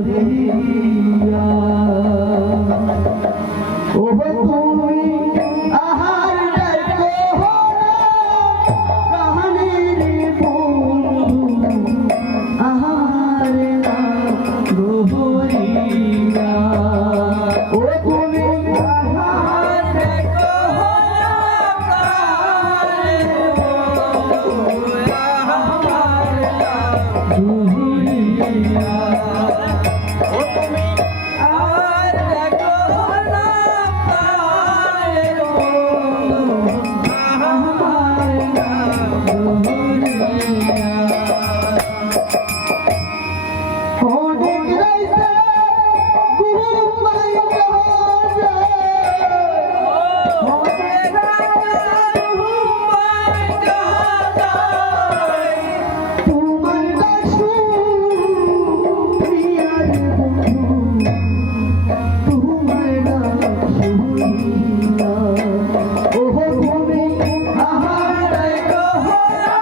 দিয়া ¡Ojo!